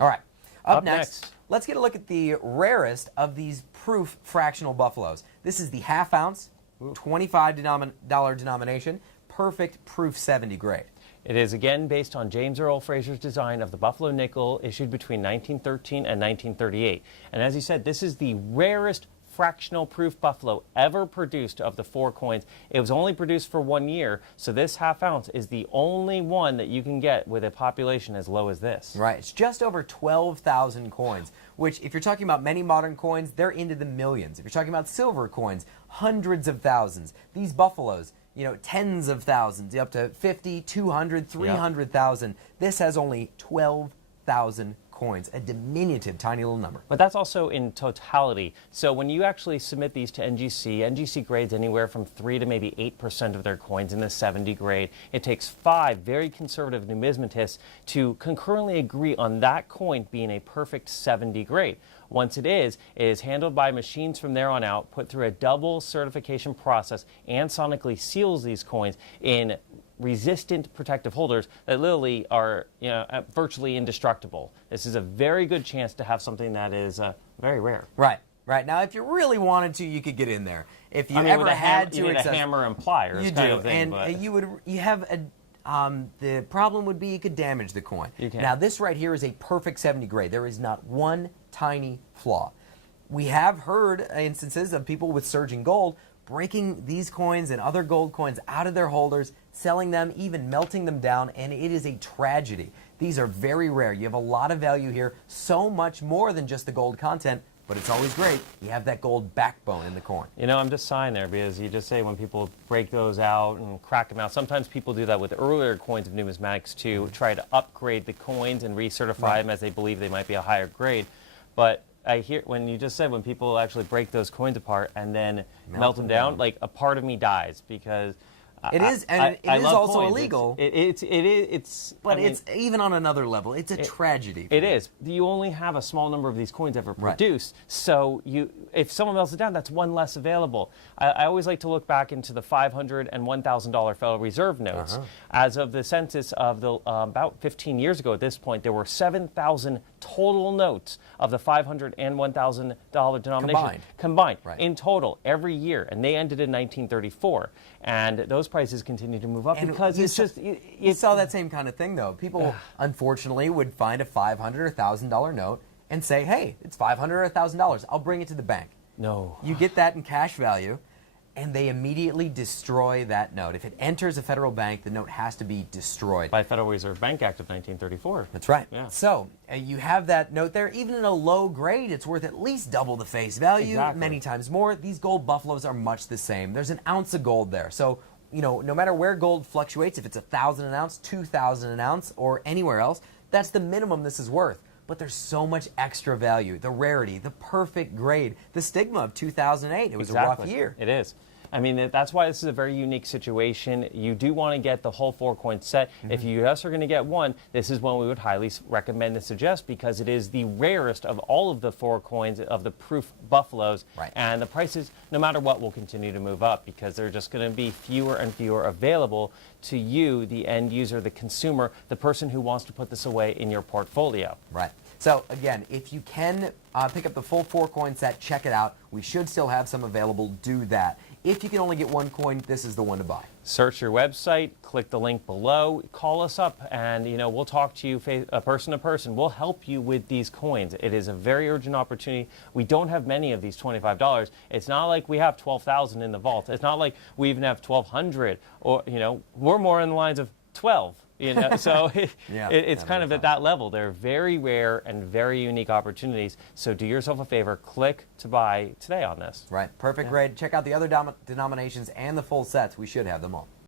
All right. Up Next, next, let's get a look at the rarest of these proof fractional buffaloes. This is the half ounce, $25 denomination, perfect proof 70 grade. It is again based on James Earl Fraser's design of the Buffalo nickel issued between 1913 and 1938. And as he said, this is the rarest fractional proof buffalo ever produced of the 4 coins. It was only produced for 1 year, so this half ounce is the only one that you can get with a population as low as this. Right, it's just over 12,000 coins, which if you're talking about many modern coins, they're into the millions. If you're talking about silver coins, hundreds of thousands. These buffaloes, you know, tens of thousands, up to 50, 200, 300,000. This has only 12,000 coins, a diminutive, tiny little number. But that's also in totality. So when you actually submit these to NGC grades anywhere from 3 to maybe 8% of their coins in the 70 grade. It takes 5 very conservative numismatists to concurrently agree on that coin being a perfect 70 grade. Once it is handled by machines from there on out, put through a double certification process, and sonically seals these coins in resistant protective holders that literally are, virtually indestructible. This is a very good chance to have something that is very rare. Right. Now, if you really wanted to, you could get in there. If you ever had to, you need a hammer and pliers. You kind do, of thing, and you have a. The problem would be you could damage the coin. You can. Now, this right here is a perfect 70 grade. There is not one tiny flaw. We have heard instances of people with surging gold breaking these coins and other gold coins out of their holders, selling them, even melting them down, and it is a tragedy. These are very rare. You have a lot of value here, so much more than just the gold content, but it's always great. You have that gold backbone in the coin. You know, I'm just sighing there because you just say when people break those out and crack them out, sometimes people do that with earlier coins of numismatics to try to upgrade the coins and recertify them as they believe they might be a higher grade. But I hear when you just said when people actually break those coins apart and then melt them down, like a part of me dies because it is also coins. illegal. But it's even on another level. It's a tragedy. It is. You only have a small number of these coins ever produced, so if someone melts it down, that's one less available. I always like to look back into the $500 and $1,000 Federal Reserve notes. As of the census of the about 15 years ago at this point, there were 7,000 total notes of the $500 and $1,000 denomination combined in total every year, and they ended in 1934. And those prices continue to move up because you saw that same kind of thing though. People unfortunately would find a $500 or $1,000 note and say, "Hey, it's $500 or $1,000. I'll bring it to the bank." No. You get that in cash value, and they immediately destroy that note. If it enters a federal bank, the note has to be destroyed. By Federal Reserve Bank Act of 1934. That's right. Yeah. So you have that note there. Even in a low grade, it's worth at least double the face value, many times more. These gold buffaloes are much the same. There's an ounce of gold there. So, no matter where gold fluctuates, if it's 1,000 an ounce, 2,000 an ounce, or anywhere else, that's the minimum this is worth. But there's so much extra value, the rarity, the perfect grade, the stigma of 2008. It was a rough year. It is. I mean, that's why this is a very unique situation. You do want to get the whole 4-coin set. If you just are going to get one, this is one we would highly recommend and suggest because it is the rarest of all of the 4 coins of the proof buffaloes. And the prices, no matter what, will continue to move up because there are just going to be fewer and fewer available to you, the end user, the consumer, the person who wants to put this away in your portfolio. Right. So, again, if you can pick up the full 4-coin set, check it out. We should still have some available. Do that. If you can only get one coin, this is the one to buy. Search your website, click the link below, call us up, and we'll talk to you person to person. We'll help you with these coins. It is a very urgent opportunity. We don't have many of these $25. It's not like we have 12,000 in the vault. It's not like we even have 1,200, or we're more in the lines of 12. So it's kind of at that level. They're very rare and very unique opportunities. So do yourself a favor, click to buy today on this. Right. Perfect grade. Check out the other denominations and the full sets. We should have them all.